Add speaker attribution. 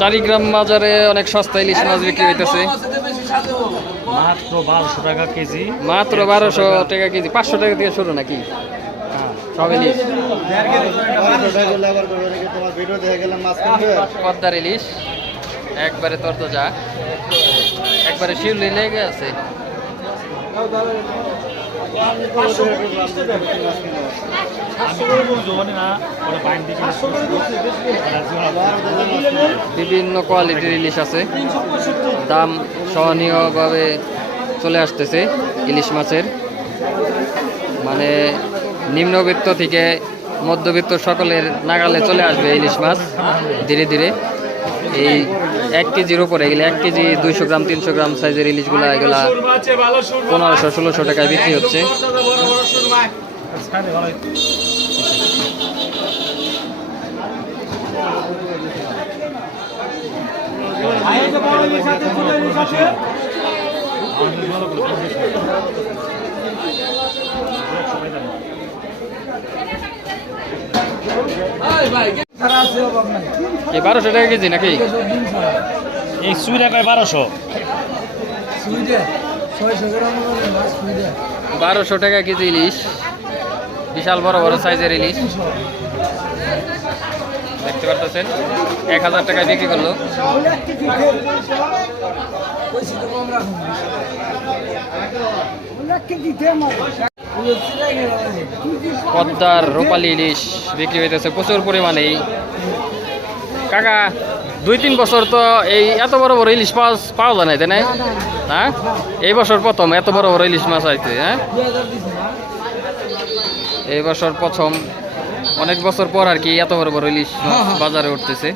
Speaker 1: চারিগ্রাম বাজারে অনেক সস্তা ইলিশ মাছ বিক্রি হইতেছে।
Speaker 2: মাত্র বারোশো টাকা কেজি।
Speaker 1: মাত্র বারোশো টাকা কেজি পাঁচশো টাকা দিয়ে শুরু নাকি? সব ইলিশ। পদ্মার ইলিশ একবারে যা একবারে শিউলি লেগে আছে। বিভিন্ন কোয়ালিটির ইলিশ আছে। দাম সহনীয়ভাবে চলে আসতেছে ইলিশ মাছের। মানে নিম্নবিত্ত থেকে মধ্যবিত্ত সকলের নাগালে চলে আসবে ইলিশ মাছ ধীরে ধীরে। এই এক কেজির উপরে এগুলো এক কেজি দুইশো গ্রাম, তিনশো গ্রাম সাইজের ইলিশগুলা এগুলা পনেরোশো, ষোলোশো টাকায় বিক্রি হচ্ছে। বারোশো টাকা কেজি নাকি?
Speaker 2: এই সুই টাকায় বারোশো?
Speaker 1: বারোশো টাকা কেজি ইলিশ। বিশাল বড় বড় সাইজের ইলিশ। দেখতে পারতেছেন? এক হাজার টাকায় বিক্রি করল। পদ্মার রূপালী ইলিশ বিক্রি হইতেছে প্রচুর পরিমাণেই কাকা, দুই তিন বছর তো এই এত বড় বড় ইলিশ মাছ পাওয়া যায় না তাই না? হ্যাঁ? এই বছর প্রথম এত বড় বড় ইলিশ মাছ আইতে হ্যাঁ? এই বছর প্রথম অনেক বছর পর আর কি এত বড় বড় ইলিশ মাছ বাজারে উঠতেছে।